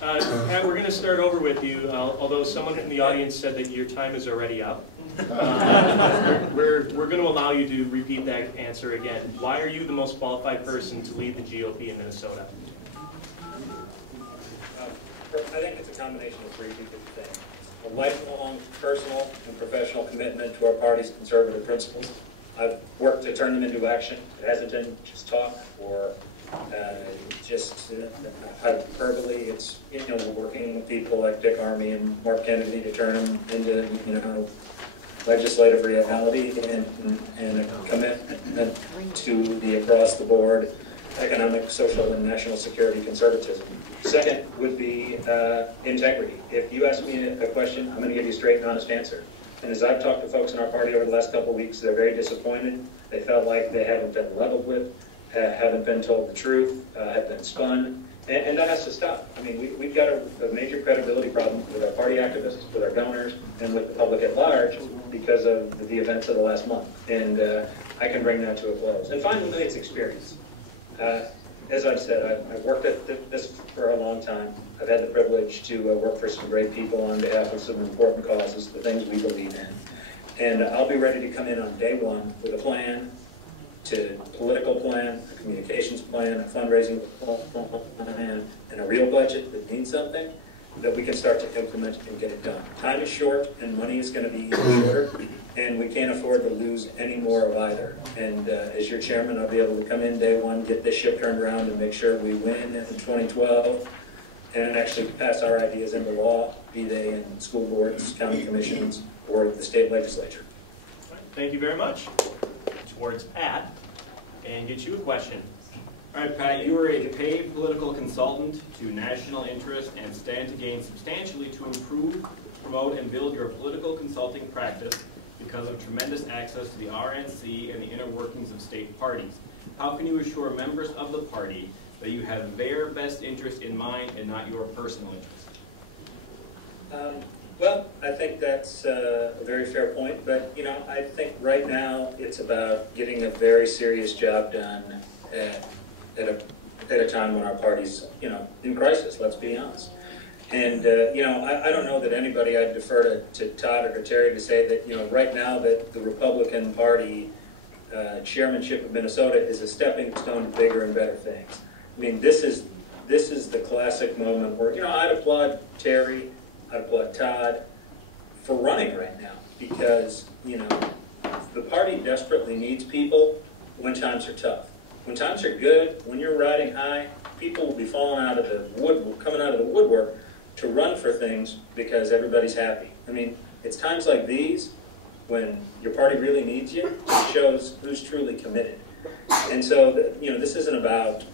Pat, we're going to start over with you, although someone in the audience said that your time is already up. We're going to allow you to repeat that answer again. Why are you the most qualified person to lead the GOP in Minnesota? I think it's a combination of three different things. A lifelong personal and professional commitment to our party's conservative principles. I've worked to turn them into action. It hasn't been just talk or just hyperbole. It's, working with people like Dick Armey and Mark Kennedy to turn them into, legislative reality and a commitment to the across-the-board economic, social, and national security conservatism. Second would be integrity. If you ask me a question, I'm going to give you a straight and honest answer. And as I've talked to folks in our party over the last couple of weeks, they're very disappointed. They felt like they haven't been leveled with, haven't been told the truth, have been spun, and that has to stop. I mean, we've got a major credibility problem with our party activists, with our donors, and with the public at large because of the events of the last month. And I can bring that to a close. And finally, it's experience. As I've said, I've worked at this for a long time. I've had the privilege to work for some great people on behalf of some important causes, the things we believe in. And I'll be ready to come in on day one with a plan, a political plan, a communications plan, a fundraising plan, and a real budget that means something that we can start to implement and get it done. Time is short, and money is going to be shorter, and we can't afford to lose any more of either. And as your chairman, I'll be able to come in day one, get this ship turned around, and make sure we win in 2012, and actually pass our ideas into law, be they in school boards, county commissions, or the state legislature. Thank you very much. Towards Pat, and get you a question. All right, Pat, you were a paid political consultant to national interest and stand to gain substantially to improve, promote, and build your political consulting practice because of tremendous access to the RNC and the inner workings of state parties. How can you assure members of the party that you have their best interest in mind and not your personal interest? Well, I think that's a very fair point, but I think right now it's about getting a very serious job done at a time when our party's in crisis. Let's be honest. And I don't know that anybody, I'd defer to Todd or to Terry to say that right now that the Republican Party chairmanship of Minnesota is a stepping stone to bigger and better things. I mean, this is the classic moment where I'd applaud Terry. I'd applaud Todd for running right now because, the party desperately needs people when times are tough. When times are good, when you're riding high, people will be falling out of coming out of the woodwork to run for things because everybody's happy. I mean, it's times like these when your party really needs you, it shows who's truly committed. And so, this isn't about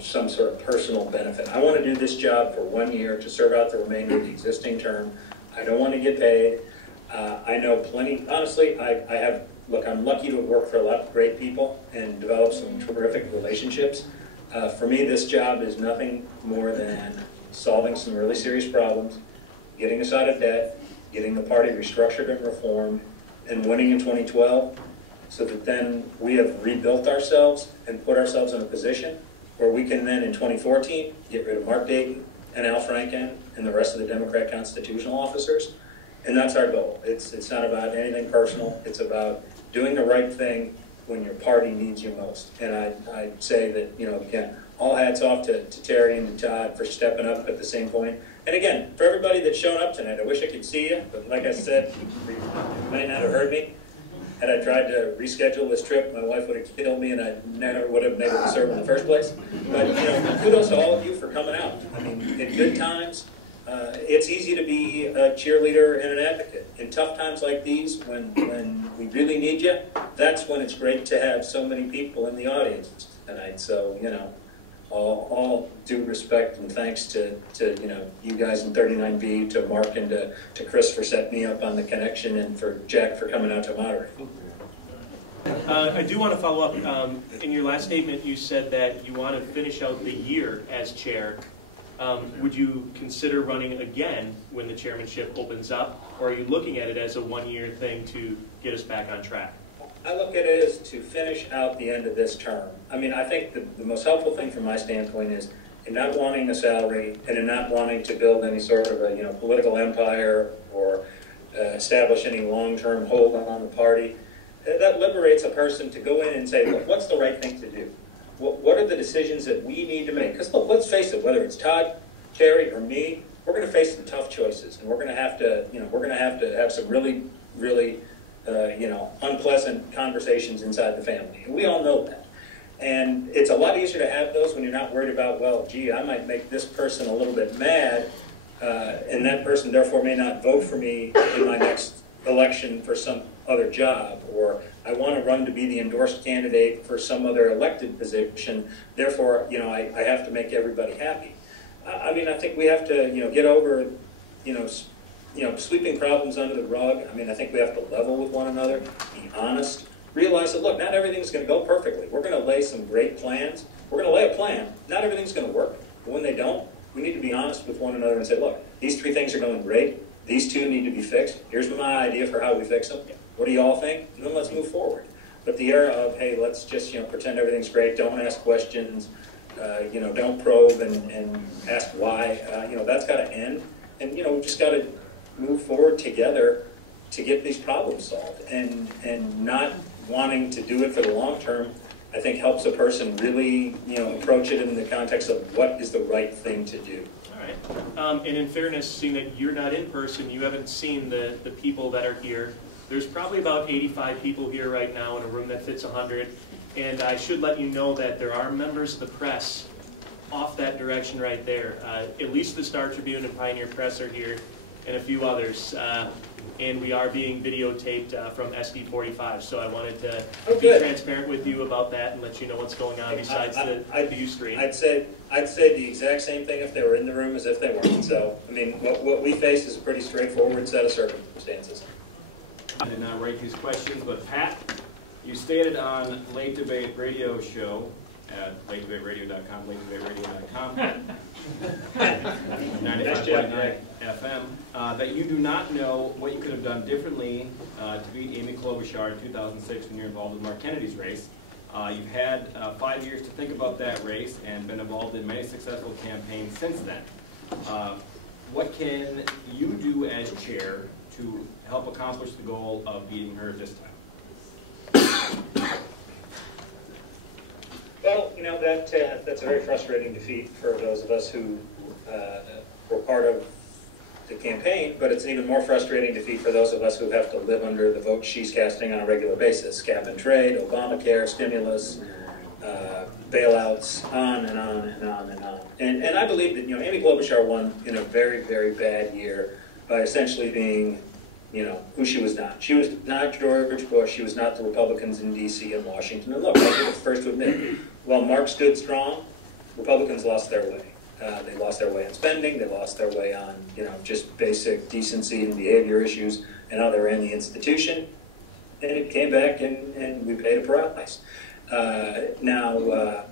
some sort of personal benefit. I want to do this job for 1 year to serve out the remainder of the existing term. I don't want to get paid. I know plenty. Honestly, I'm lucky to have worked for a lot of great people and developed some terrific relationships. For me, this job is nothing more than solving some really serious problems, getting us out of debt, getting the party restructured and reformed, and winning in 2012 so that then we have rebuilt ourselves and put ourselves in a position where we can then in 2014 get rid of Mark Dayton and Al Franken and the rest of the Democrat constitutional officers. And that's our goal. It's not about anything personal. It's about doing the right thing when your party needs you most. And I'd say that, again, all hats off to Terry and to Todd for stepping up at the same point. And again, for everybody that's shown up tonight, I wish I could see you, but like I said, you might not have heard me. Had I tried to reschedule this trip, my wife would have killed me and I never would have made it to serve in the first place. But, kudos to all of you for coming out. I mean, in good times, it's easy to be a cheerleader and an advocate. In tough times like these, when we really need you, that's when it's great to have so many people in the audience tonight. So, all due respect and thanks to you guys in 39B, to Mark and to Chris for setting me up on the connection, and for Jack for coming out to moderate. I do want to follow up. In your last statement, you said that you want to finish out the year as chair. Would you consider running again when the chairmanship opens up, or are you looking at it as a one-year thing to get us back on track? I look at it as to finish out the end of this term. I mean, I think the most helpful thing from my standpoint is in not wanting a salary and in not wanting to build any sort of a political empire or establish any long-term hold on the party. That liberates a person to go in and say, look, what's the right thing to do? What are the decisions that we need to make? Because look, let's face it, whether it's Todd, Terry, or me, we're going to face some tough choices, and we're going to have to, have some really, really, unpleasant conversations inside the family. And we all know that. And it's a lot easier to have those when you're not worried about, well, gee, I might make this person a little bit mad, and that person therefore may not vote for me in my next election for some other job, or I want to run to be the endorsed candidate for some other elected position, therefore, I have to make everybody happy. I mean, I think we have to, get over, sweeping problems under the rug. I mean, I think we have to level with one another, be honest, realize that, look, not everything's going to go perfectly. We're going to lay some great plans. We're going to lay a plan. Not everything's going to work. But when they don't, we need to be honest with one another and say, look, these 3 things are going great. These 2 need to be fixed. Here's my idea for how we fix them. What do you all think? And then let's move forward. But the era of, hey, let's just, pretend everything's great. Don't ask questions. Don't probe and ask why. That's got to end. And, we've just got to move forward together to get these problems solved. And not wanting to do it for the long term, I think helps a person really, approach it in the context of what is the right thing to do. All right. And in fairness, seeing that you're not in person, you haven't seen the people that are here. There's probably about 85 people here right now in a room that fits 100. And I should let you know that there are members of the press off that direction right there. At least the Star Tribune and Pioneer Press are here, and a few others. And we are being videotaped from SD45, so I wanted to be transparent with you about that and let you know what's going on besides the view screen. I'd say the exact same thing if they were in the room as if they weren't. So, I mean, what we face is a pretty straightforward set of circumstances. I did not write these questions, but Pat, you stated on Late Debate Radio Show at latedebateradio.com, latedebateradio.com, 95.9 FM, that you do not know what you could have done differently to beat Amy Klobuchar in 2006 when you're involved in Mark Kennedy's race. You've had 5 years to think about that race and been involved in many successful campaigns since then. What can you do as chair to help accomplish the goal of beating her this time? Well, that's a very frustrating defeat for those of us who were part of the campaign, but it's an even more frustrating defeat for those of us who have to live under the vote she's casting on a regular basis. Cap and trade, Obamacare, stimulus, bailouts, on and on and on and on. And I believe that, Amy Klobuchar won in a very, very bad year by essentially being, who she was not. She was not George Bush. She was not the Republicans in D.C. and Washington. And look, I'll be the first to admit, while Mark stood strong, Republicans lost their way. They lost their way on spending. They lost their way on, just basic decency and behavior issues and how they ran the institution. And it came back and we paid a price. Now,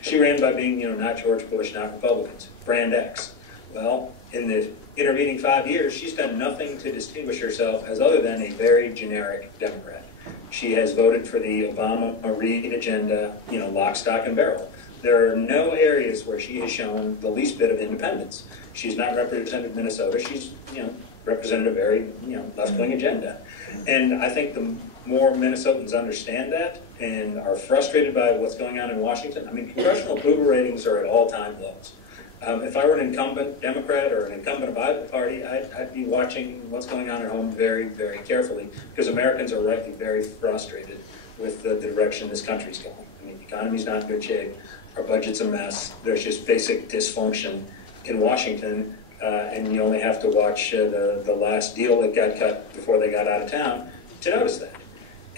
she ran by being, not George Bush, not Republicans. Brand X. Well, in the intervening 5 years, she's done nothing to distinguish herself as other than a very generic Democrat. She has voted for the Obama-Reid agenda, lock, stock, and barrel. There are no areas where she has shown the least bit of independence. She's not represented Minnesota. She's, represented a very, left-wing agenda. And I think the more Minnesotans understand that and are frustrated by what's going on in Washington, congressional approval ratings are at all-time lows. If I were an incumbent Democrat or an incumbent of either party, I'd be watching what's going on at home very, very carefully, because Americans are rightly very frustrated with the direction this country's going. The economy's not in good shape. Our budget's a mess. There's just basic dysfunction in Washington, and you only have to watch the last deal that got cut before they got out of town to notice that.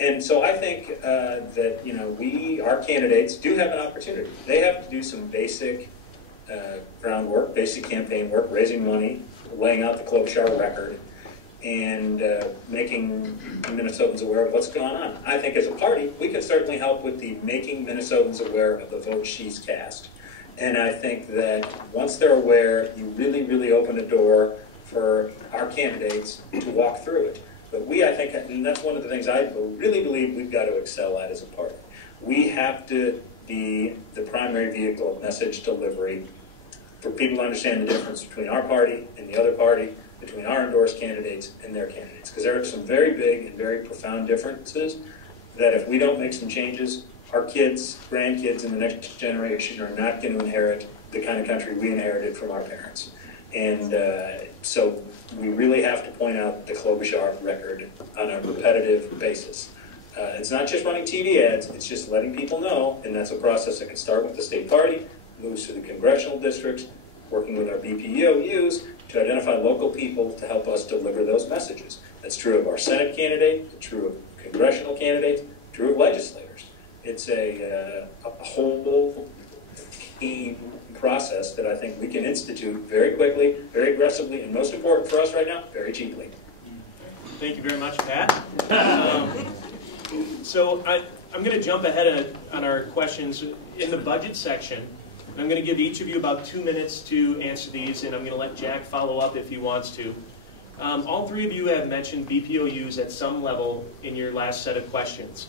And so I think that our candidates do have an opportunity. They have to do some basic groundwork, basic campaign work, raising money, laying out the Klobuchar record, and making Minnesotans aware of what's going on. I think as a party, we can certainly help with the making Minnesotans aware of the vote she's cast. And I think that once they're aware, you really, really open a door for our candidates to walk through it. But I think, and that's one of the things I really believe we've got to excel at as a party. We have to be the primary vehicle of message delivery for people to understand the difference between our party and the other party, between our endorsed candidates and their candidates. Because there are some very big and very profound differences that if we don't make some changes, our kids, grandkids, and the next generation are not going to inherit the kind of country we inherited from our parents. And so we really have to point out the Klobuchar record on a repetitive basis. It's not just running TV ads, it's just letting people know, and that's a process that can start with the state party, moves to the congressional districts, working with our BPOUs to identify local people to help us deliver those messages. That's true of our Senate candidate, it's true of congressional candidates, true of legislators. It's a whole team process that I think we can institute very quickly, very aggressively, and most important for us right now, very cheaply. Thank you very much, Pat. So I'm going to jump ahead on our questions in the budget section. I'm going to give each of you about 2 minutes to answer these, and I'm going to let Jack follow up if he wants to. All three of you have mentioned BPOUs at some level in your last set of questions.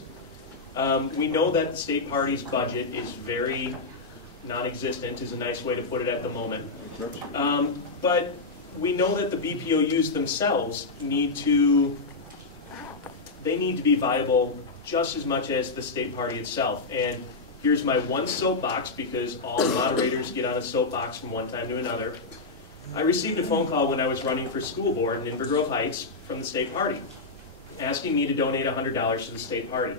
We know that the state party's budget is very non-existent, is a nice way to put it at the moment. But we know that the BPOUs themselves need to be viable just as much as the state party itself. And here's my one soapbox, because all moderators get on a soapbox from one time to another. I received a phone call when I was running for school board in Inver Grove Heights from the state party, asking me to donate $100 to the state party.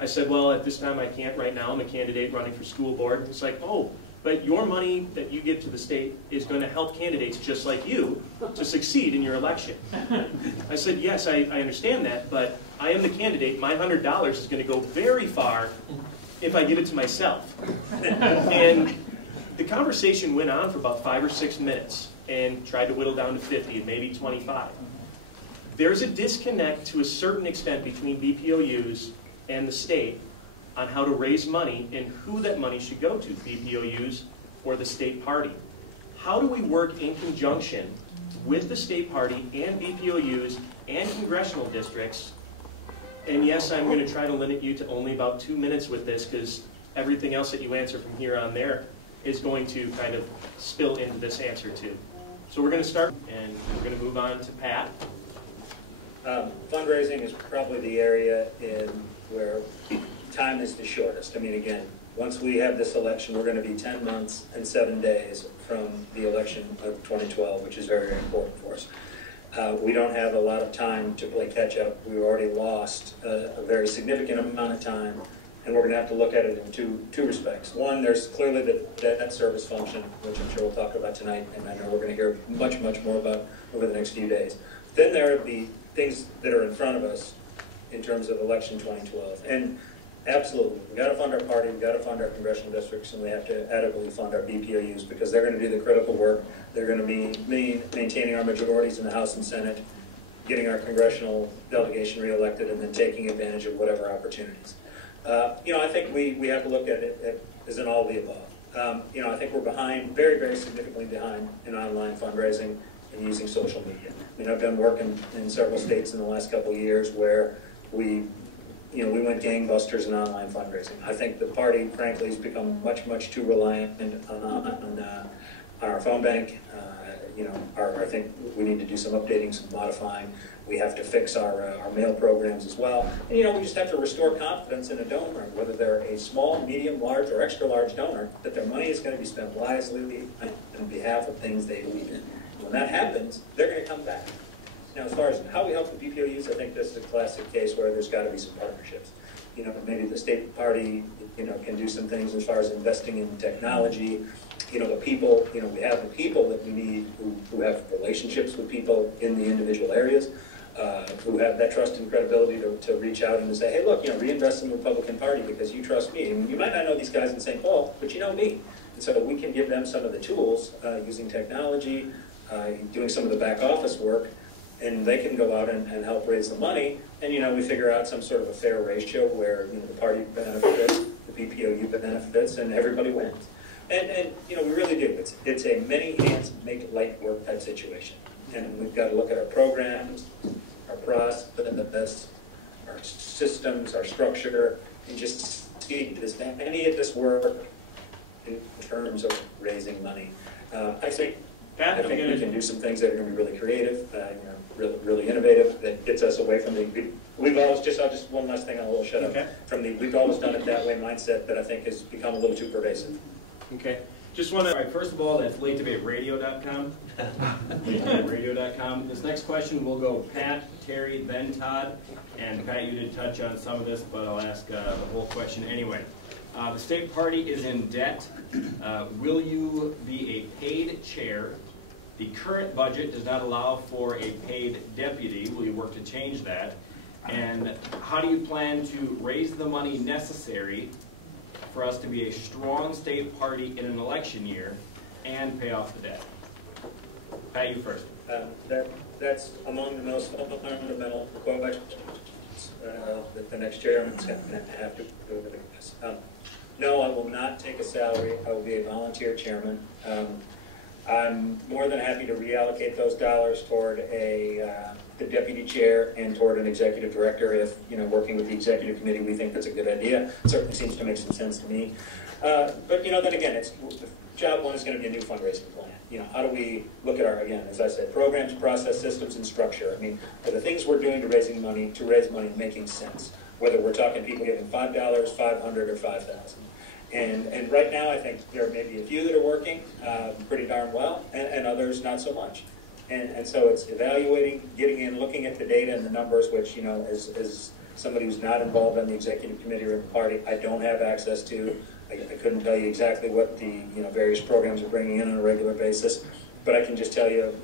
I said, well, at this time I can't right now. I'm a candidate running for school board. It's like, oh, but your money that you give to the state is going to help candidates just like you to succeed in your election. I said, yes, I understand that, but I am the candidate. My $100 is going to go very far if I give it to myself. And the conversation went on for about 5 or 6 minutes and tried to whittle down to 50 and maybe 25. There's a disconnect to a certain extent between BPOUs and the state on how to raise money and who that money should go to, BPOUs or the state party. How do we work in conjunction with the state party and BPOUs and congressional districts? And yes, I'm going to try to limit you to only about 2 minutes with this, because everything else that you answer from here on there is going to kind of spill into this answer too. So we're going to start, and we're going to move on to Pat. Fundraising is probably the area where time is the shortest. I mean, again, once we have this election, we're going to be 10 months and 7 days from the election of 2012, which is very, very important for us. We don't have a lot of time to play catch up. We've already lost a very significant amount of time, and we're going to have to look at it in two respects. One, there's clearly the debt service function, which I'm sure we'll talk about tonight, and I know we're going to hear much, much more about over the next few days. Then there are the things that are in front of us in terms of election 2012. And absolutely, we've got to fund our party, we've got to fund our congressional districts, and we have to adequately fund our BPOUs, because they're going to do the critical work. They're going to be maintaining our majorities in the House and Senate, getting our congressional delegation reelected, and then taking advantage of whatever opportunities. I think we have to look at it as an all of the above. I think we're behind, very, very significantly behind in online fundraising and using social media. I mean, I've done work in several states in the last couple of years where we went gangbusters in online fundraising. I think the party, frankly, has become much, much too reliant on our phone bank. I think we need to do some updating, some modifying. We have to fix our mail programs as well. And, we just have to restore confidence in a donor, whether they're a small, medium, large, or extra large donor, that their money is going to be spent wisely on behalf of things they believe in. When that happens, they're going to come back. Now, as far as how we help the BPOUs, I think this is a classic case where there's got to be some partnerships. Maybe the state party, can do some things as far as investing in technology. The people, we have the people that we need who have relationships with people in the individual areas, who have that trust and credibility to reach out and to say, hey, look, reinvest in the Republican Party because you trust me. And you might not know these guys in St. Paul, but you know me. And so we can give them some of the tools using technology, doing some of the back office work, and they can go out and help raise the money, and we figure out some sort of a fair ratio where the party benefits, the BPOU benefits, and everybody wins. And we really do. It's a many hands make light work type situation, and we've got to look at our programs, our process, our systems, our structure, and just see, does any of this work in terms of raising money? I think Pat, we can do some things that are going to be really creative, really innovative, that gets us away from we've always just one last thing, I'll shut up. Okay. From the we've always done it that way mindset that I think has become a little too pervasive. Okay. Just want All to. right, first of all, that's latedebateradio.com. latedebateradio.com. This next question will go Pat, Terry, then Todd. And Pat, you did touch on some of this, but I'll ask the whole question anyway. The state party is in debt. Will you be a paid chair? The current budget does not allow for a paid deputy. Will you work to change that? And how do you plan to raise the money necessary for us to be a strong state party in an election year and pay off the debt? Pat, you first. That's among the most fundamental questions that the next chairman's going to have to address. No, I will not take a salary. I will be a volunteer chairman. I'm more than happy to reallocate those dollars toward the deputy chair and toward an executive director if, working with the executive committee, we think that's a good idea. It certainly seems to make some sense to me. But, then again, job one is going to be a new fundraising plan. How do we look at again, as I said, programs, process, systems, and structure? I mean, are the things we're doing to raise money making sense? Whether we're talking people giving $5, $500, or $5,000. And right now, I think there may be a few that are working pretty darn well, and others not so much. And so it's evaluating, getting in, looking at the data and the numbers, which, as somebody who's not involved on the executive committee or in the party, I don't have access to. I couldn't tell you exactly what the various programs are bringing in on a regular basis, but I can just tell you,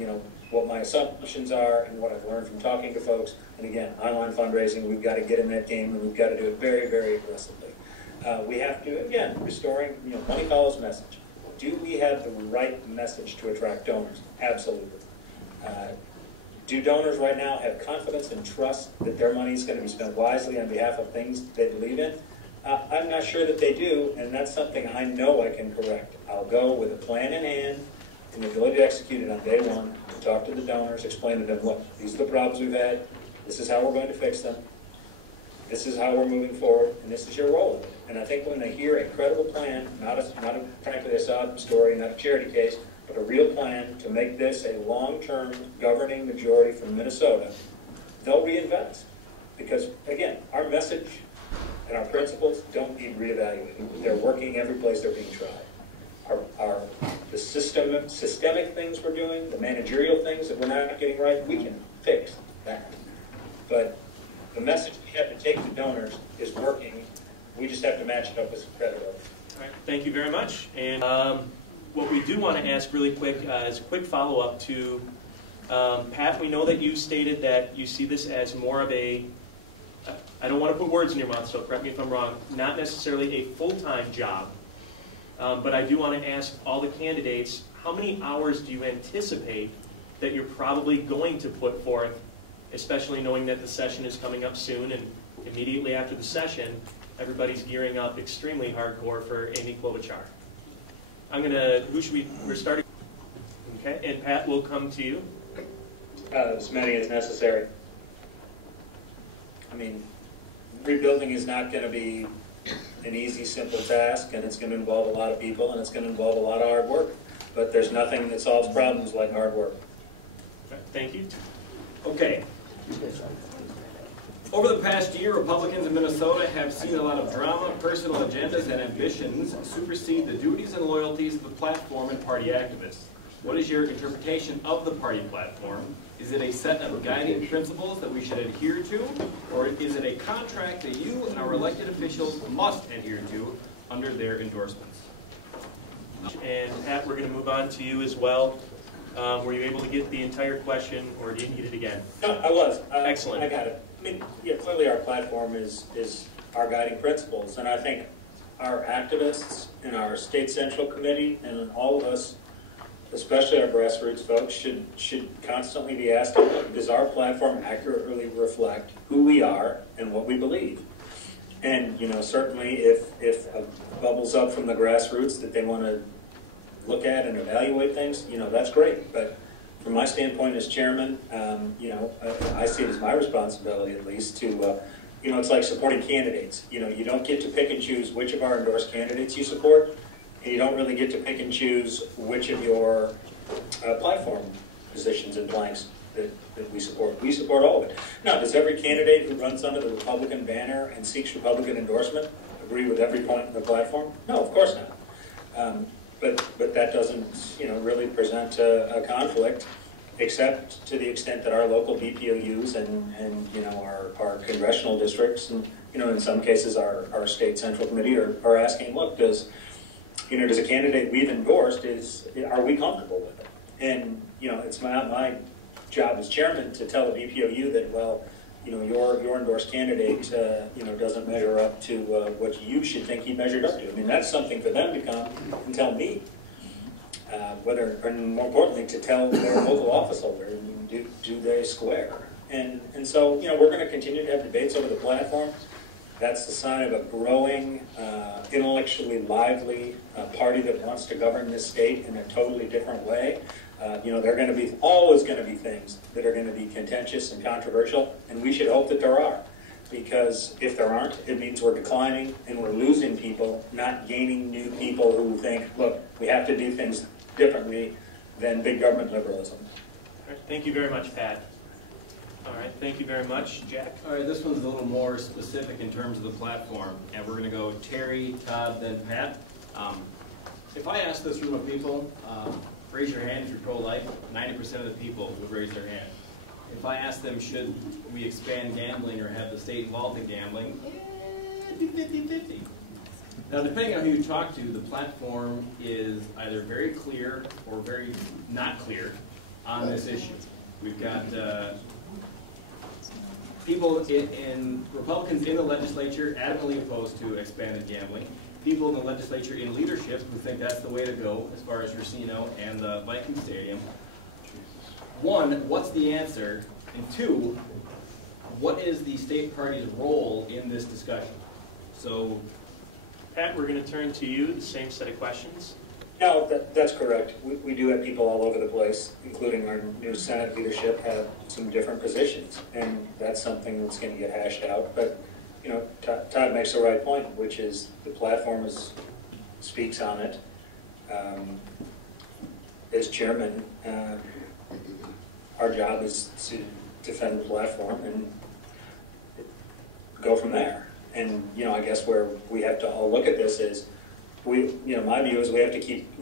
what my assumptions are and what I've learned from talking to folks. And again, online fundraising, we've got to get in that game, and we've got to do it very, very aggressively. We have to, again, restoring, money follows message. Do we have the right message to attract donors? Absolutely. Do donors right now have confidence and trust that their money is going to be spent wisely on behalf of things they believe in? I'm not sure that they do, and that's something I know I can correct. I'll go with a plan in hand and the ability to execute it on day one, to talk to the donors, explain to them, look, these are the problems we've had, this is how we're going to fix them, this is how we're moving forward, and this is your role. And I think when they hear a credible plan, frankly, a sob story, not a charity case, but a real plan to make this a long-term governing majority from Minnesota, they'll reinvest. Because, again, our message and our principles don't need reevaluating. They're working every place they're being tried. The systemic things we're doing, the managerial things that we're not getting right, we can fix that. But the message we have to take to donors is working. We just have to match it up with some credibility. All right, thank you very much. And what we do want to ask really quick is a quick follow-up to Pat. We know that you stated that you see this as more of a, I don't want to put words in your mouth, so correct me if I'm wrong, not necessarily a full-time job. But I do want to ask all the candidates, how many hours do you anticipate that you're probably going to put forth, especially knowing that the session is coming up soon, and immediately after the session, everybody's gearing up extremely hardcore for Amy Klobuchar. We're starting, okay, and Pat will come to you. As many as necessary. I mean, rebuilding is not going to be an easy, simple task, and it's going to involve a lot of people, and it's going to involve a lot of hard work. But there's nothing that solves problems like hard work. Okay, thank you. Okay. Over the past year, Republicans in Minnesota have seen a lot of drama, personal agendas, and ambitions supersede the duties and loyalties of the platform and party activists. What is your interpretation of the party platform? Is it a set of guiding principles that we should adhere to, or is it a contract that you and our elected officials must adhere to under their endorsements? And Pat, we're going to move on to you as well. Were you able to get the entire question, or do you need it again? No, I was. Excellent. I got it. I mean, yeah, clearly our platform is our guiding principles, and I think our activists and our state central committee and all of us, especially our grassroots folks, should constantly be asking, does our platform accurately reflect who we are and what we believe? And, certainly if it bubbles up from the grassroots that they want to look at and evaluate things, that's great. But from my standpoint as chairman, I see it as my responsibility, at least, to it's like supporting candidates. You don't get to pick and choose which of our endorsed candidates you support, and you don't really get to pick and choose which of your platform positions and blanks that we support. We support all of it. Now, does every candidate who runs under the Republican banner and seeks Republican endorsement agree with every point in the platform? No, of course not. But that doesn't, really present a conflict, except to the extent that our local BPOUs and our congressional districts and, in some cases our state central committee are asking, look, does a candidate we've endorsed, are we comfortable with it? And, it's my job as chairman to tell the BPOU that, well, your endorsed candidate, doesn't measure up to what you should think he measured up to. I mean, that's something for them to come and tell me. And more importantly, to tell their local office holder, do they square? And so, we're going to continue to have debates over the platform. That's the sign of a growing, intellectually lively party that wants to govern this state in a totally different way. There are going to be always going to be things that are going to be contentious and controversial, and we should hope that there are. Because if there aren't, it means we're declining and we're losing people, not gaining new people who think, look, we have to do things differently than big government liberalism. All right, thank you very much, Pat. All right, thank you very much, Jack. All right, this one's a little more specific in terms of the platform, and we're going to go Terry, Todd, then Pat. If I ask this room of people, raise your hand if you're pro-life, 90% of the people would raise their hand. If I ask them, should we expand gambling or have the state involved in gambling, it'd be 50-50. Now, depending on who you talk to, the platform is either very clear or very not clear on this issue. We've got people in Republicans in the legislature adamantly opposed to expanded gambling. People in the legislature in leadership who think that's the way to go as far as Racino and the Viking Stadium. One, what's the answer? And two, what is the state party's role in this discussion? So, Pat, we're going to turn to you, the same set of questions. No, that's correct. We do have people all over the place, including our new Senate leadership, have some different positions, and that's something that's going to get hashed out. But Todd makes the right point, which is the platform speaks on it. As chairman, our job is to defend the platform and go from there. And I guess where we have to all look at this is, my view is we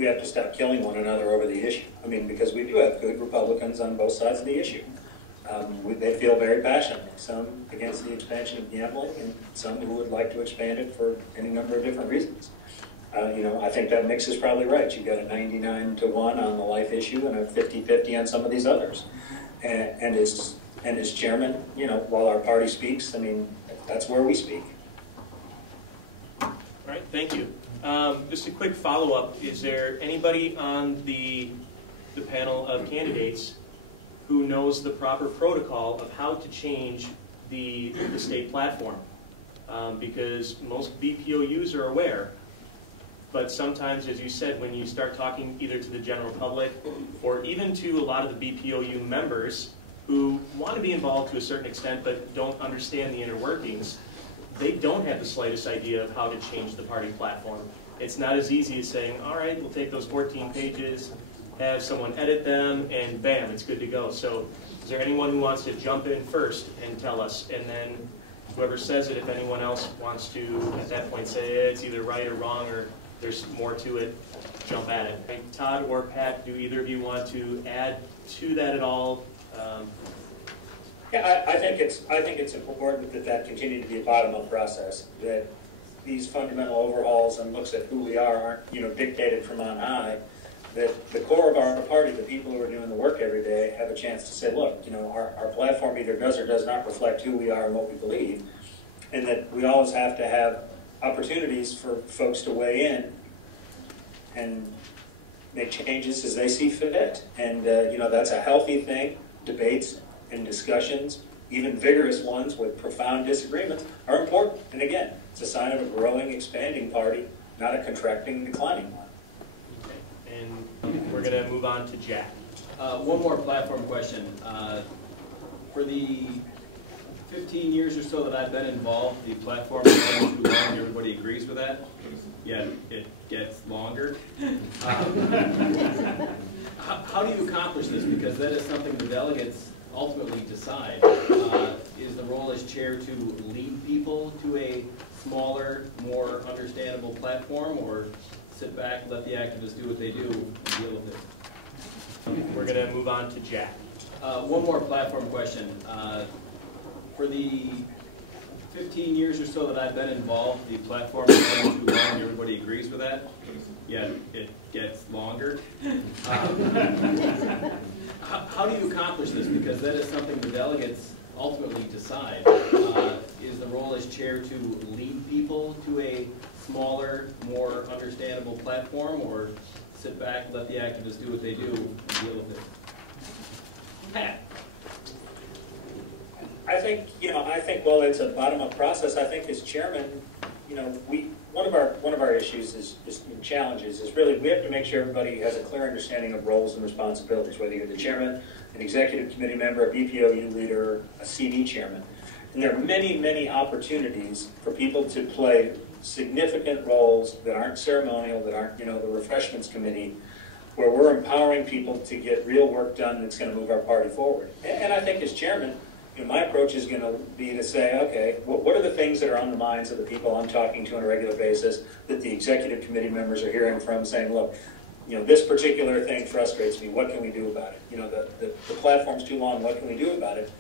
have to stop killing one another over the issue. I mean, because we do have good Republicans on both sides of the issue. They feel very passionately, some against the expansion of gambling and some who would like to expand it for any number of different reasons. I think that mix is probably right. You've got a 99-1 on the life issue and a 50-50 on some of these others. And as chairman, while our party speaks, I mean, that's where we speak. All right, thank you. Just a quick follow-up. Is there anybody on the panel of candidates who knows the proper protocol of how to change the state platform? Because most BPOUs are aware, but sometimes, as you said, when you start talking either to the general public or even to a lot of the BPOU members who want to be involved to a certain extent but don't understand the inner workings, they don't have the slightest idea of how to change the party platform. It's not as easy as saying, all right, we'll take those 14 pages, have someone edit them, and bam, it's good to go. So is there anyone who wants to jump in first and tell us? And then whoever says it, if anyone else wants to, at that point, say it's either right or wrong or there's more to it, jump at it. Hey, Todd or Pat, do either of you want to add to that at all? Yeah, I think it's important that continue to be a bottom-up process, that these fundamental overhauls and looks at who we are aren't dictated from on high, that the core of our party, the people who are doing the work every day, have a chance to say, look, our platform either does or does not reflect who we are and what we believe, and that we always have to have opportunities for folks to weigh in and make changes as they see fit. And that's a healthy thing. Debates and discussions, even vigorous ones with profound disagreements, are important. And again, it's a sign of a growing, expanding party, not a contracting, declining one. Okay. And we're going to move on to Jack. One more platform question. For the 15 years or so that I've been involved, the platform has been too long. Everybody agrees with that. Yet it gets longer. How do you accomplish this? Because that is something the delegates ultimately decide. Is the role as chair to lead people to a smaller, more understandable platform, or sit back, let the activists do what they do, and deal with it? We're going to move on to Jack. One more platform question. For the 15 years or so that I've been involved, the platform has been too long. Everybody agrees with that. Yet it gets longer. How do you accomplish this? Because that is something the delegates ultimately decide. Is the role as chair to lead people to a smaller, more understandable platform, or sit back, let the activists do what they do, and deal with it? Pat. I think, while it's a bottom-up process, I think as chairman, one of our issues is challenges is really we have to make sure everybody has a clear understanding of roles and responsibilities, whether you're the chairman, an executive committee member, a BPOU leader, a CD chairman. And there are many, many opportunities for people to play significant roles that aren't ceremonial, that aren't, the refreshments committee, where we're empowering people to get real work done that's going to move our party forward. And I think as chairman, my approach is going to be to say, okay, what are the things that are on the minds of the people I'm talking to on a regular basis that the executive committee members are hearing from, saying, look, this particular thing frustrates me. What can we do about it? The platform's too long. What can we do about it?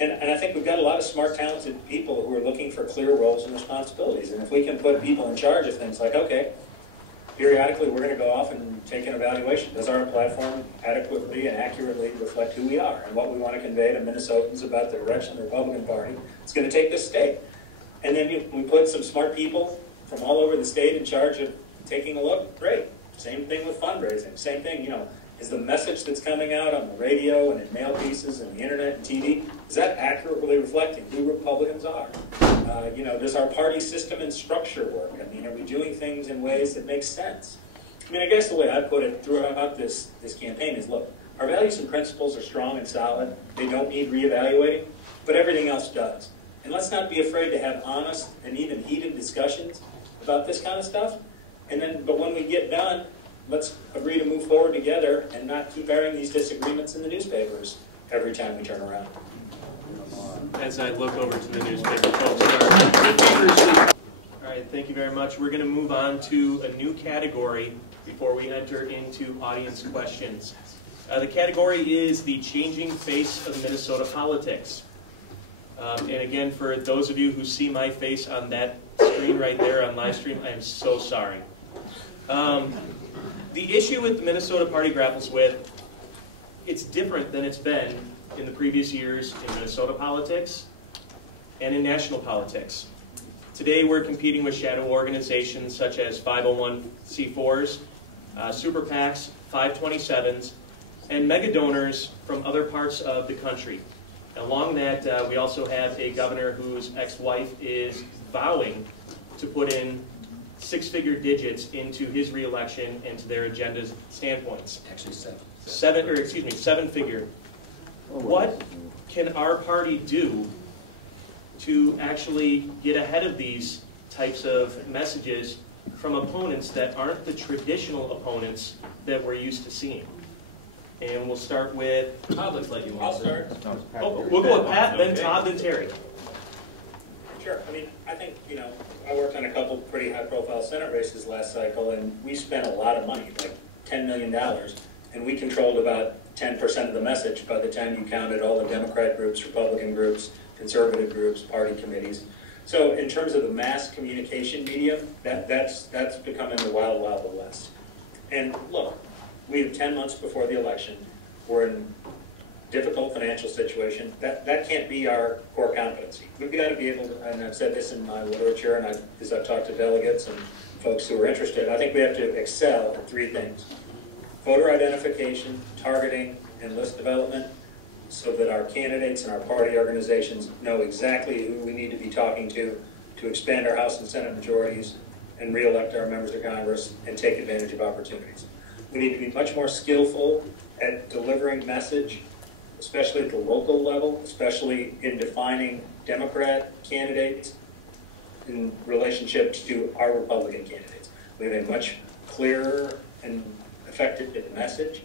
And I think we've got a lot of smart, talented people who are looking for clear roles and responsibilities. And if we can put people in charge of things like, okay, periodically we're going to go off and take an evaluation. Does our platform adequately and accurately reflect who we are and what we want to convey to Minnesotans about the direction of the Republican Party? It's going to take this state. And then we put some smart people from all over the state in charge of taking a look. Great. Same thing with fundraising. Same thing, is the message that's coming out on the radio and in mail pieces and the internet and TV, is that accurately reflecting who Republicans are? Does our party system and structure work? Are we doing things in ways that make sense? I guess the way I put it throughout this campaign is, look, our values and principles are strong and solid. They don't need reevaluating, but everything else does. And let's not be afraid to have honest and even heated discussions about this kind of stuff. But when we get done, let's agree to move forward together and not keep airing these disagreements in the newspapers every time we turn around. As I look over to the newspaper folks. All right, thank you very much. We're going to move on to a new category before we enter into audience questions. The category is the changing face of Minnesota politics. And again, for those of you who see my face on that screen right there on live stream, I am so sorry. The issue with the Minnesota Party grapples with, it's different than it's been in the previous years in Minnesota politics and in national politics. Today we're competing with shadow organizations such as 501c4s, super PACs, 527s, and mega donors from other parts of the country. Along that, we also have a governor whose ex-wife is vowing to put in six-figure digits into his reelection and to their agenda's standpoints. Actually, seven figure. What can our party do to actually get ahead of these types of messages from opponents that aren't the traditional opponents that we're used to seeing? And we'll start with, Todd looks like you want I'll to start. we'll go with Pat, then Todd, then Terry. Sure. I think, I worked on a couple pretty high-profile Senate races last cycle, and we spent a lot of money, like $10 million, and we controlled about 10% of the message by the time you counted all the Democrat groups, Republican groups, conservative groups, party committees. So in terms of the mass communication medium, that's becoming the wild, wild west. And look, we have 10 months before the election. We're in difficult financial situation. That can't be our core competency. We've got to be able to, and I've said this in my literature, and as I've talked to delegates and folks who are interested, I think we have to excel at three things: voter identification, targeting, and list development, so that our candidates and our party organizations know exactly who we need to be talking to expand our House and Senate majorities and re-elect our members of Congress and take advantage of opportunities. We need to be much more skillful at delivering message especially at the local level, especially in defining Democrat candidates in relationship to our Republican candidates. We have a much clearer and effective message.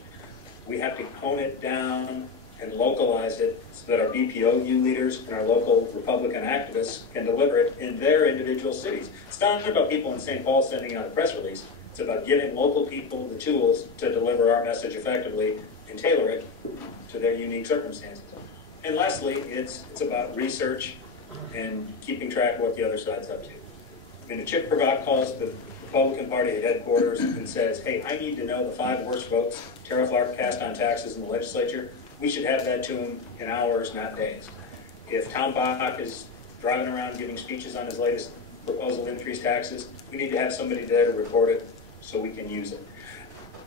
We have to hone it down and localize it so that our BPOU leaders and our local Republican activists can deliver it in their individual cities. It's not about people in St. Paul sending out a press release. It's about giving local people the tools to deliver our message effectively and tailor it to their unique circumstances. And lastly, it's about research and keeping track of what the other side's up to. I mean, if Chip Provok calls the Republican Party at headquarters and says, hey, I need to know the 5 worst votes Tara Clark cast on taxes in the legislature, we should have that to him in hours, not days. If Tom Bach is driving around giving speeches on his latest proposal to increase taxes, we need to have somebody there to record it so we can use it.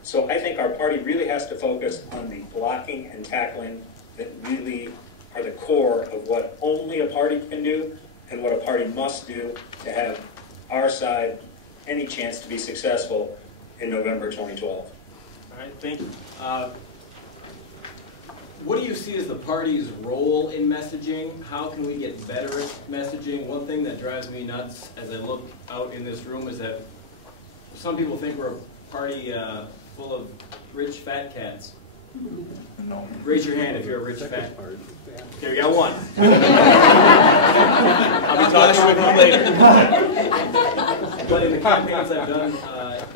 So I think our party really has to focus on the blocking and tackling that really are the core of what only a party can do and what a party must do to have our side any chance to be successful in November 2012. All right, thank you. What do you see as the party's role in messaging? How can we get better at messaging? One thing that drives me nuts as I look out in this room is that some people think we're a party full of rich fat cats. No. Raise your hand if you're a rich fat. There you got one. I'll be talking with you later. But in the campaigns I've done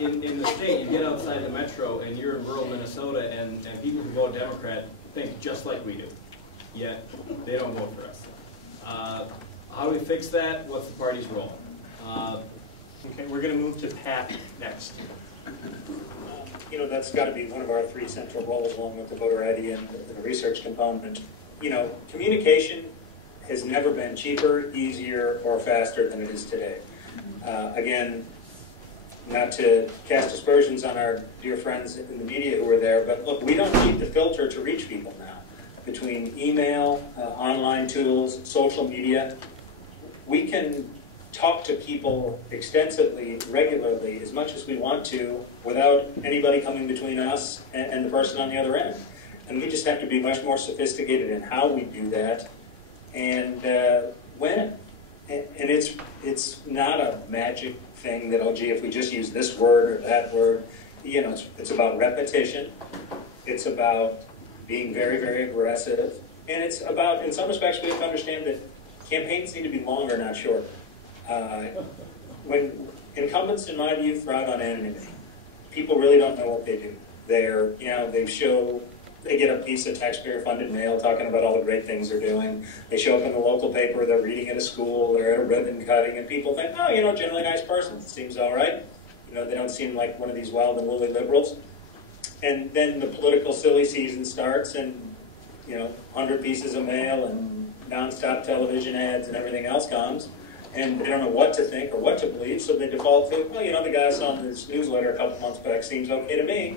in the state, you get outside the metro and you're in rural Minnesota, and people who vote Democrat think just like we do, yet they don't vote for us. How do we fix that? What's the party's role? Okay, we're going to move to Pat next. You know, that's got to be one of our 3 central roles, along with the voter ID and the research component. You know, communication has never been cheaper, easier, or faster than it is today. Again, not to cast aspersions on our dear friends in the media who are there, but look, we don't need the filter to reach people now. Between email, online tools, social media, we can talk to people extensively, regularly, as much as we want to, without anybody coming between us and the person on the other end. And we just have to be much more sophisticated in how we do that and when. And it's not a magic thing that, oh gee, if we just use this word or that word. You know, it's about repetition. It's about being very, very aggressive. And it's about, in some respects, we have to understand that campaigns need to be longer, not shorter. When incumbents, in my view, thrive on anonymity. People really don't know what they do. They're, you know, they get a piece of taxpayer-funded mail talking about all the great things they're doing. They show up in the local paper, they're reading at a school, they're at a ribbon cutting, and people think, oh, you know, generally nice person. Seems all right. You know, they don't seem like one of these wild and woolly liberals. And then the political silly season starts, and, you know, 100 pieces of mail and nonstop television ads and everything else comes. And they don't know what to think or what to believe, so they default to, well, you know, the guy I saw in this newsletter a couple months back seems okay to me.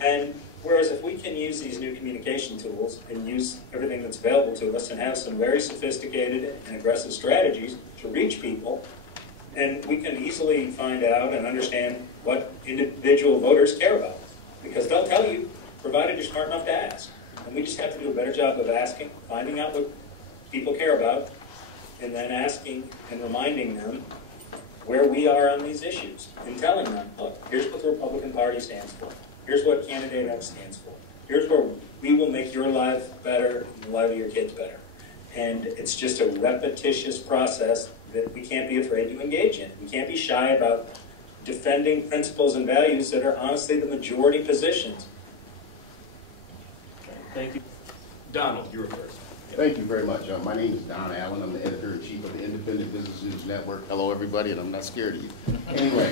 And whereas if we can use these new communication tools and use everything that's available to us and have some very sophisticated and aggressive strategies to reach people, and we can easily find out and understand what individual voters care about. Because they'll tell you, provided you're smart enough to ask. And we just have to do a better job of asking, finding out what people care about, and then asking and reminding them where we are on these issues, and telling them, look, here's what the Republican Party stands for. Here's what candidate X stands for. Here's where we will make your life better and the life of your kids better. And it's just a repetitious process that we can't be afraid to engage in. We can't be shy about defending principles and values that are honestly the majority positions. Thank you. Donald, you were first. Thank you very much. My name is Don Allen. I'm the editor-in-chief of the Independent Business News Network. Hello, everybody, and I'm not scared of you. Anyway,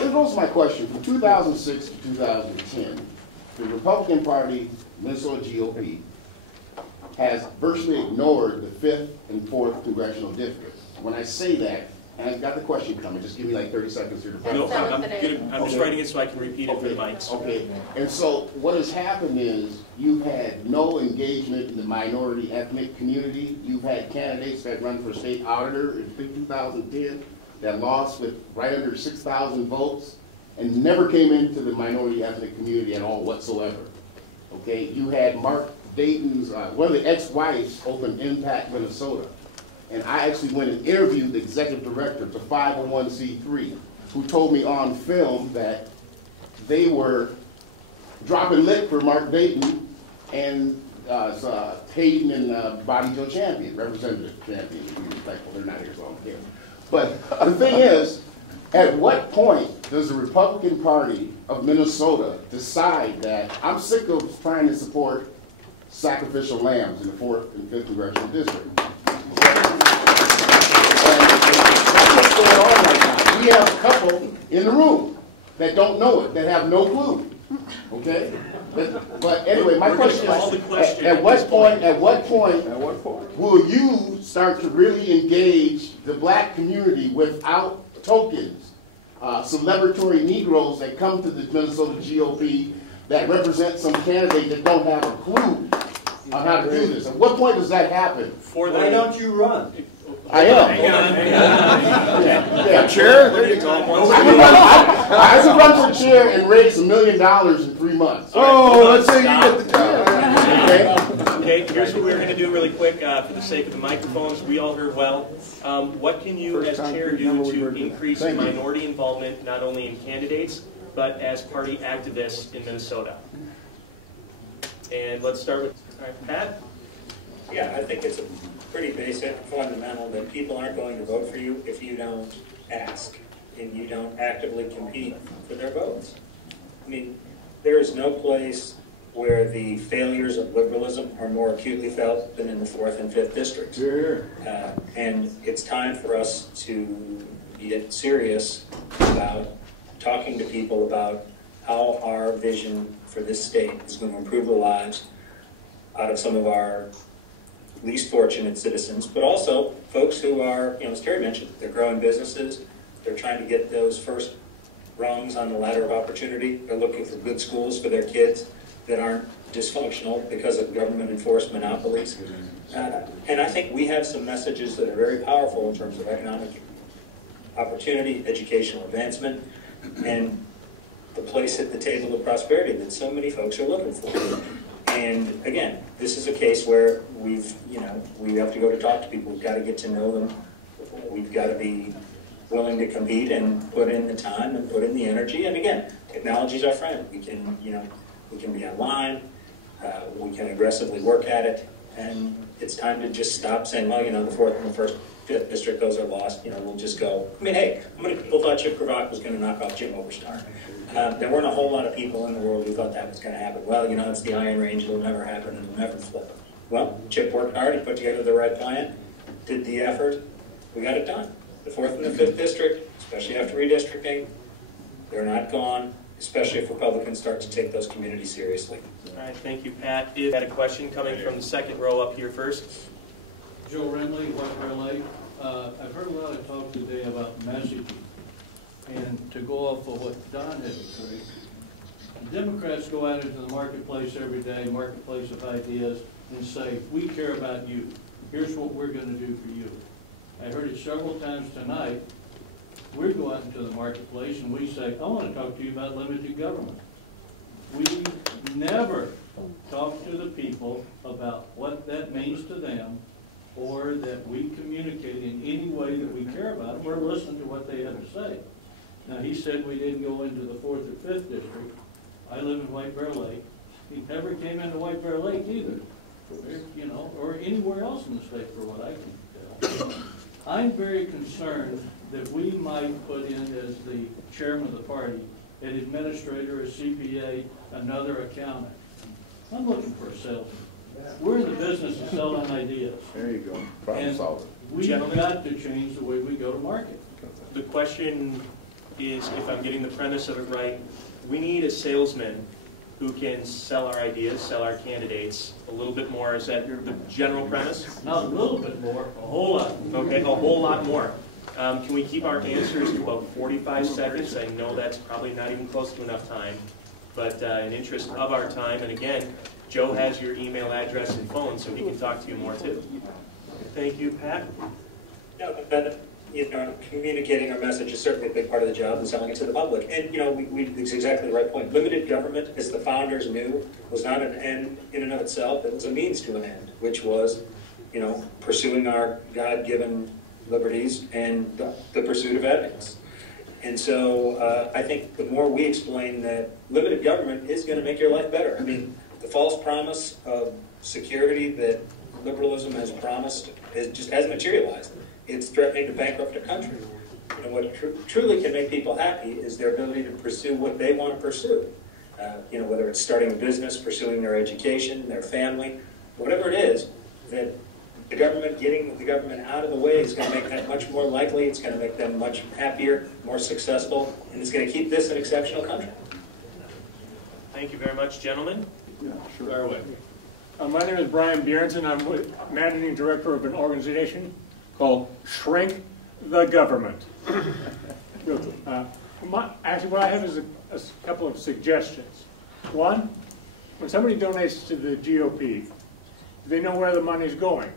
here goes my question. From 2006 to 2010, the Republican Party, Minnesota GOP, has virtually ignored the 5th and 4th congressional districts. When I say that, and I've got the question coming, just give me like 30 seconds here to No, I'm just writing it so I can repeat it for the mics. Okay, and so what has happened is you've had no engagement in the minority ethnic community. You've had candidates that run for state auditor in 2010 that lost with right under 6,000 votes. and never came into the minority ethnic community at all whatsoever. Okay, you had Mark Dayton's, one of the ex-wives opened Impact Minnesota. And I actually went and interviewed the executive director of the 501c3, who told me on film that they were dropping lick for Mark Dayton and Hayden and Bobby Joe Champion, Representative Champion, to be respectful. They're not here, so I don't care. But the thing is, at what point does the Republican Party of Minnesota decide that I'm sick of trying to support sacrificial lambs in the 4th and 5th Congressional District? And that's what's going on right now. We have a couple in the room that don't know it, that have no clue. Okay? But anyway, my question is, at what point will you start to really engage the black community without tokens, celebratory Negroes that come to the Minnesota GOP that represent some candidate that don't have a clue on how to do this? At what point does that happen? Why don't you run? I am. Yeah. Chair? There you go. I could run for chair and raise $1 million in 3 months. Oh, let's say you get the job. Okay, here's what we're going to do really quick for the sake of the microphones. We all heard well. What can you as chair do to increase minority involvement not only in candidates, but as party activists in Minnesota? And let's start with Pat. Yeah, I think it's a pretty basic, fundamental that people aren't going to vote for you if you don't ask and you don't actively compete for their votes. I mean, there is no place where the failures of liberalism are more acutely felt than in the 4th and 5th districts. Sure. And it's time for us to get serious about talking to people about how our vision for this state is going to improve the lives out of some of our least fortunate citizens, but also folks who are, as Terry mentioned, they're growing businesses, they're trying to get those first rungs on the ladder of opportunity, they're looking for good schools for their kids that aren't dysfunctional because of government-enforced monopolies. And I think we have some messages that are very powerful in terms of economic opportunity, educational advancement, and the place at the table of prosperity that so many folks are looking for. And again, this is a case where we have to go to talk to people. We've got to get to know them. We've got to be willing to compete and put in the time and put in the energy. And again, technology is our friend. We can be online. We can aggressively work at it. And it's time to just stop saying, well, the 4th and the 1st, 5th district, those are lost. We'll just go. I mean, hey, how many people thought Chip Kravach was going to knock off Jim Oberstar? There weren't a whole lot of people in the world who thought that was going to happen. Well, it's the Iron Range. It'll never happen. It'll never flip. Well, Chip worked hard. He put together the right plan, did the effort. We got it done. The 4th and the 5th district, especially after redistricting, they're not gone, especially if Republicans start to take those communities seriously. All right, thank you, Pat. I had a question coming from the second row up here first. Joe Renley, White Bear Lake. I've heard a lot of talk today about messaging. And to go off of what Don had to say, Democrats go out into the marketplace every day, marketplace of ideas, and say, we care about you. Here's what we're going to do for you. I heard it several times tonight. We go out into the marketplace and we say, I want to talk to you about limited government. We never talk to the people about what that means to them, or that we communicate in any way that we care about them. We're listening to what they have to say. Now, he said we didn't go into the 4th or 5th district. I live in White Bear Lake. He never came into White Bear Lake either, or anywhere else in the state for what I can tell. I'm very concerned that we might put in as the chairman of the party an administrator, a CPA, another accountant. I'm looking for a salesman. We're in the business of selling ideas. There you go. Problem solver. We've got to change the way we go to market. The question is, if I'm getting the premise of it right, we need a salesman who can sell our ideas, sell our candidates a little bit more. Is that the general premise? Not a little bit more, a whole lot. Okay, a whole lot more. Can we keep our answers to about 45 seconds? I know that's probably not even close to enough time, but in interest of our time, and again, Joe has your email address and phone, so he can talk to you more too. Thank you, Pat. No, communicating our message is certainly a big part of the job and selling it to the public. And, it's exactly the right point. Limited government, as the founders knew, was not an end in and of itself. It was a means to an end, which was, pursuing our God-given liberties and the pursuit of ethics. And so I think the more we explain that limited government is going to make your life better. I mean, the false promise of security that liberalism has promised just hasn't materialized. It's threatening to bankrupt a country. And what truly can make people happy is their ability to pursue what they want to pursue. Whether it's starting a business, pursuing their education, their family, whatever it is, that getting the government out of the way is going to make that much more likely. It's going to make them much happier, more successful, and it's going to keep this an exceptional country. Thank you very much, gentlemen. Yeah, sure. Fire away. My name is Brian Bjornson. I'm managing director of an organization called Shrink the Government. Actually, what I have is a couple of suggestions. One, when somebody donates to the GOP, do they know where the money is going?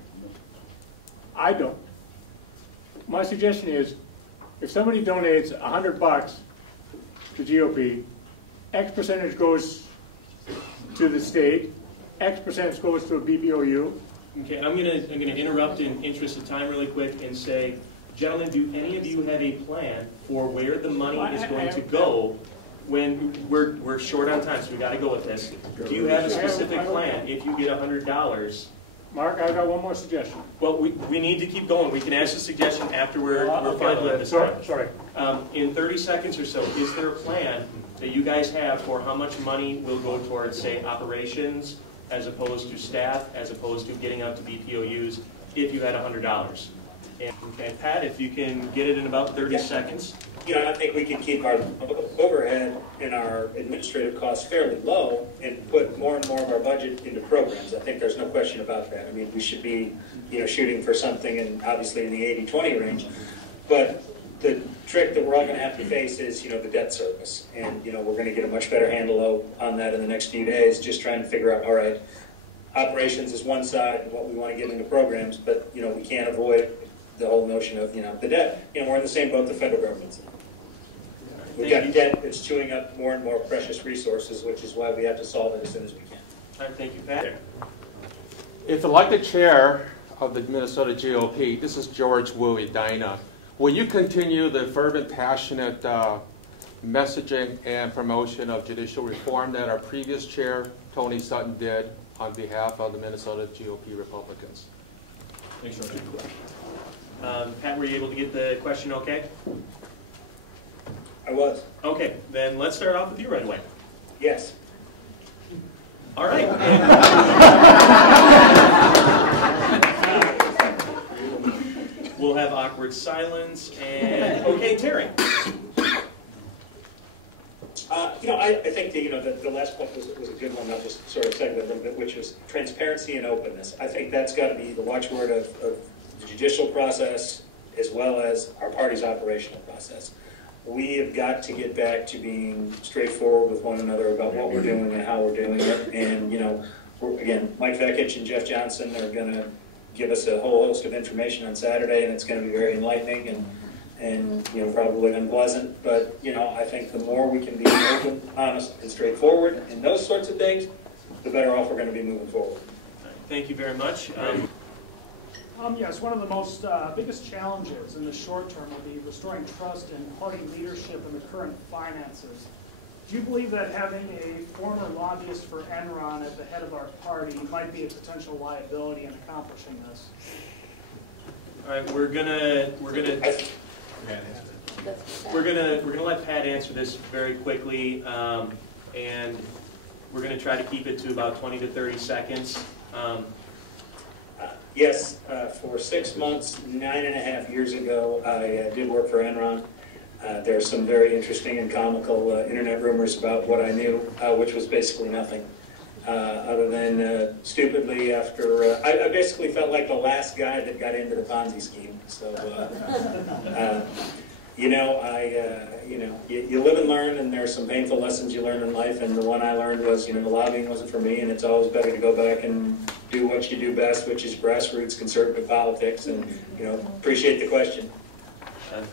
I don't. My suggestion is, if somebody donates $100 to GOP, X percentage goes to the state, X percentage goes to a BBOU. Okay, I'm gonna interrupt in interest of time really quick and say, gentlemen, do any of you have a plan for where the money is going to go when we're short on time, so we got to go with this? Do you have a specific plan if you get $100? Mark, I got one more suggestion. Well, we need to keep going. We can ask the suggestion after we're final at this time. Sorry. In 30 seconds or so, is there a plan that you guys have for how much money will go towards, say, operations, as opposed to staff, as opposed to getting out to BPOUs, if you had $100? And Pat, if you can get it in about 30 seconds. I think we can keep our overhead and our administrative costs fairly low and put more and more of our budget into programs. I think there's no question about that. I mean, we should be, shooting for something and obviously in the 80-20 range. But the trick that we're all going to have to face is, the debt service. And, we're going to get a much better handle on that in the next few days, just trying to figure out, all right, operations is one side and what we want to get into programs, but, we can't avoid the whole notion of, the debt. We're in the same boat the federal government's in. We've got debt that's chewing up more and more precious resources, which is why we have to solve it as soon as we can. All right, thank you, Pat. If elected chair of the Minnesota GOP, this is George Wu Edina, will you continue the fervent, passionate messaging and promotion of judicial reform that our previous chair, Tony Sutton, did on behalf of the Minnesota GOP Republicans? Thanks, George. Pat, were you able to get the question okay? I was. Okay, then let's start off with you right away. Yes. All right. We'll have awkward silence and okay, Terry. I think the last point was a good one. I'll just sort of segue a little bit, which was transparency and openness. I think that's got to be the watchword of the judicial process as well as our party's operational process. We have got to get back to being straightforward with one another about what we're doing and how we're doing it. And, again, Mike Vekich and Jeff Johnson are going to give us a whole host of information on Saturday, and it's going to be very enlightening and probably unpleasant. But, I think the more we can be open, honest, and straightforward in those sorts of things, the better off we're going to be moving forward. Thank you very much. Yes, one of the biggest challenges in the short term will be restoring trust in party leadership and the current finances. Do you believe that having a former lobbyist for Enron at the head of our party might be a potential liability in accomplishing this? All right, we're gonna let Pat answer this very quickly, and we're gonna try to keep it to about 20 to 30 seconds. Yes, for 6 months, 9.5 years ago, I did work for Enron. There are some very interesting and comical internet rumors about what I knew, which was basically nothing. Other than stupidly after, I basically felt like the last guy that got into the Ponzi scheme. So, you live and learn, and there are some painful lessons you learn in life, and the one I learned was, lobbying wasn't for me, and it's always better to go back and do what you do best, which is grassroots conservative politics, and, appreciate the question.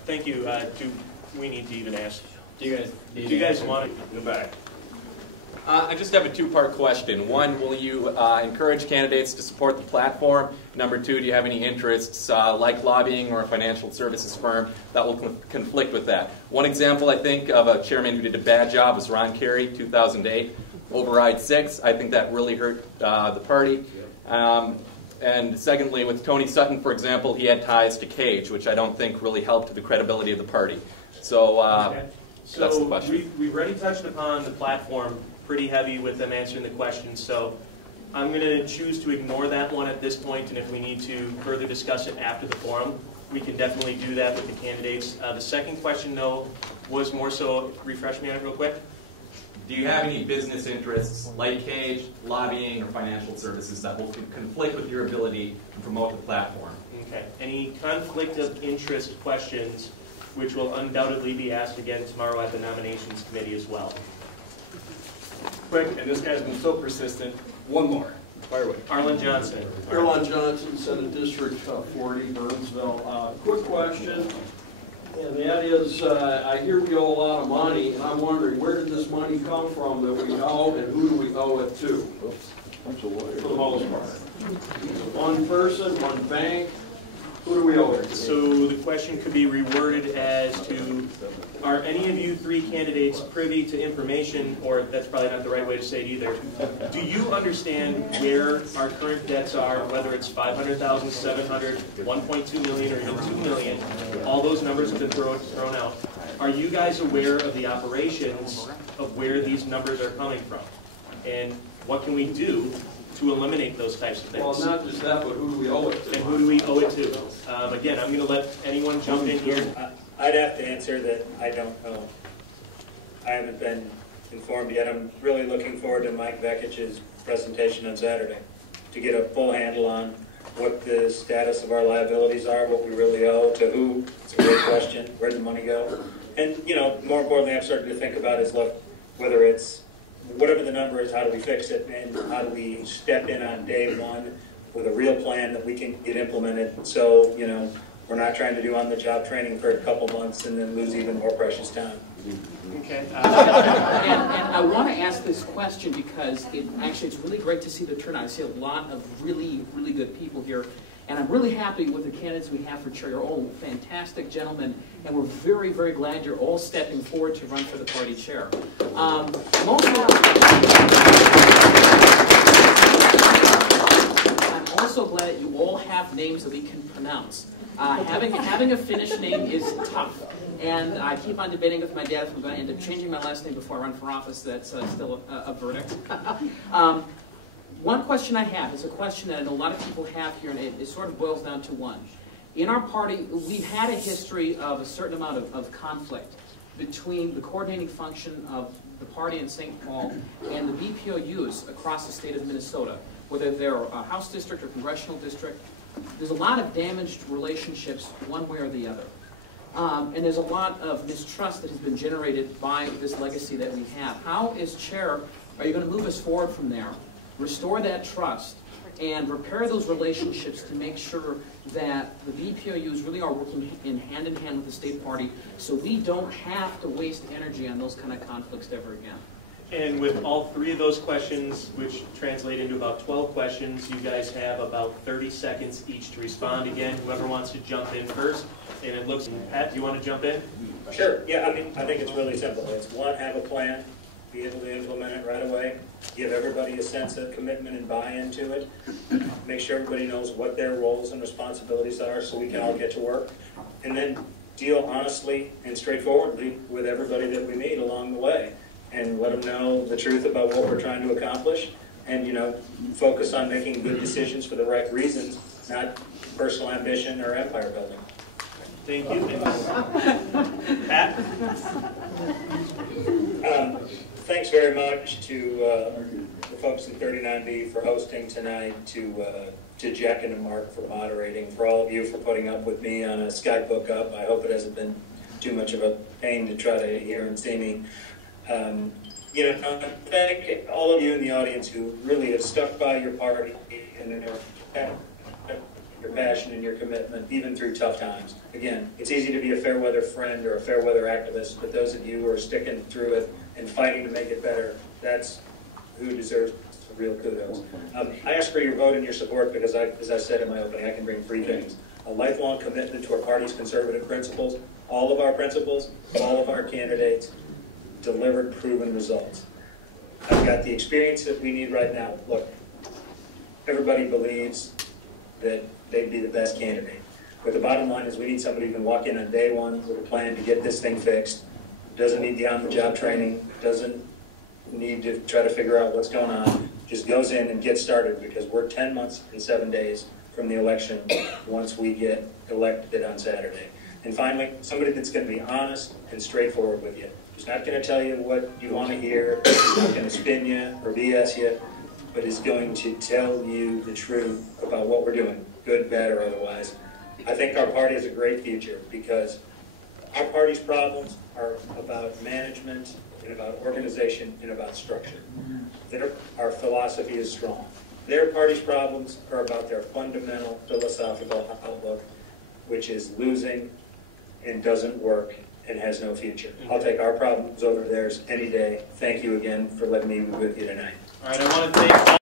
Thank you. Do we need to even ask? Do you guys want to go back? I just have a two-part question. One, will you encourage candidates to support the platform? Number two, do you have any interests like lobbying or a financial services firm that will conflict with that? One example, I think, of a chairman who did a bad job was Ron Carey, 2008, Override 6. I think that really hurt the party. And secondly, with Tony Sutton, for example, he had ties to Cage, which I don't think really helped the credibility of the party. So, that's the question. We've already touched upon the platform pretty heavy with them answering the questions, so I'm going to choose to ignore that one at this point, and if we need to further discuss it after the forum, we can definitely do that with the candidates. The second question, though, was more so, refresh me on it real quick. Do you have any business interests like Cage, lobbying, or financial services that will conflict with your ability to promote the platform? Okay. Any conflict of interest questions, which will undoubtedly be asked again tomorrow at the nominations committee as well. Quick, and this guy's been so persistent. One more. Fire away. Arlen Johnson. Arlen Johnson, Senate District 40, Burnsville. Quick question, and that is, I hear we owe a lot of money, and I'm wondering, where did this money come from that we owe, and who do we owe it to? For the most part. One person, one bank, who do we owe it to? So the question could be reworded as to, are any of you three candidates privy to information, or that's probably not the right way to say it either, do you understand where our current debts are, whether it's 500,000, 700, 1.2 million, or even 2 million? All those numbers have been thrown out. Are you guys aware of the operations of where these numbers are coming from? And what can we do to eliminate those types of things? Well, not just that, but who do we owe it to? And who do we owe it to? Again, I'm going to let anyone jump in here. I'd have to answer that I don't know. I haven't been informed yet. I'm really looking forward to Mike Vekich's presentation on Saturday to get a full handle on what the status of our liabilities are, what we really owe, to who. It's a great question. Where did the money go? And, you know, more importantly, I've started to think about is, look, whether it's whatever the number is, how do we fix it, and how do we step in on day one with a real plan that we can get implemented, so, you know, we're not trying to do on-the-job training for a couple months and then lose even more precious time. Okay. And I want to ask this question because it's really great to see the turnout. I see a lot of really, really good people here. And I'm really happy with the candidates we have for chair. You're all fantastic gentlemen, and we're very, very glad you're all stepping forward to run for the party chair. I'm also glad that you all have names that we can pronounce. Having a Finnish name is tough, and I keep on debating with my dad if I'm going to end up changing my last name before I run for office. That's still a verdict. One question I have is a question that I know a lot of people have here, and it sort of boils down to one. In our party, we've had a history of a certain amount of conflict between the coordinating function of the party in St. Paul and the BPOUs across the state of Minnesota, whether they're a House district or congressional district. There's a lot of damaged relationships one way or the other. And there's a lot of mistrust that has been generated by this legacy that we have. How, as chair, are you going to move us forward from there? Restore that trust and repair those relationships to make sure that the BPOUs really are working in hand with the state party, so we don't have to waste energy on those kind of conflicts ever again. And with all three of those questions, which translate into about 12 questions, you guys have about 30 seconds each to respond. Again, whoever wants to jump in first. And it looks, Pat, do you want to jump in? Sure. Yeah, I think it's really simple. It's one, have a plan, be able to implement it right away, give everybody a sense of commitment and buy-in to it, make sure everybody knows what their roles and responsibilities are so we can all get to work, and then deal honestly and straightforwardly with everybody that we meet along the way, and let them know the truth about what we're trying to accomplish, and, you know, focus on making good decisions for the right reasons, not personal ambition or empire building. Thank you. Pat? Thanks very much to the folks in 39B for hosting tonight, to Jack and to Mark for moderating, for all of you for putting up with me on a Skype hookup. I hope it hasn't been too much of a pain to try to hear and see me. You know, thank all of you in the audience who really have stuck by your party and are your passion, and your commitment, even through tough times. Again, it's easy to be a fair weather friend or a fair weather activist, but those of you who are sticking through it and fighting to make it better, that's who deserves real kudos. I ask for your vote and your support because, as I said in my opening, I can bring three things. A lifelong commitment to our party's conservative principles, all of our principles, all of our candidates delivered proven results. I've got the experience that we need right now. Look, everybody believes that they'd be the best candidate. But the bottom line is we need somebody who can walk in on day one with a plan to get this thing fixed, doesn't need the on-the-job training, doesn't need to try to figure out what's going on, just goes in and gets started because we're 10 months and 7 days from the election once we get elected on Saturday. And finally, somebody that's going to be honest and straightforward with you. Who's not going to tell you what you want to hear, who's not going to spin you or BS you, but is going to tell you the truth about what we're doing, good, bad, or otherwise. I think our party has a great future because our party's problems are about management and about organization and about structure. Our philosophy is strong. Their party's problems are about their fundamental philosophical outlook, which is losing and doesn't work and has no future. I'll take our problems over theirs any day. Thank you again for letting me be with you tonight. All right, I want to thank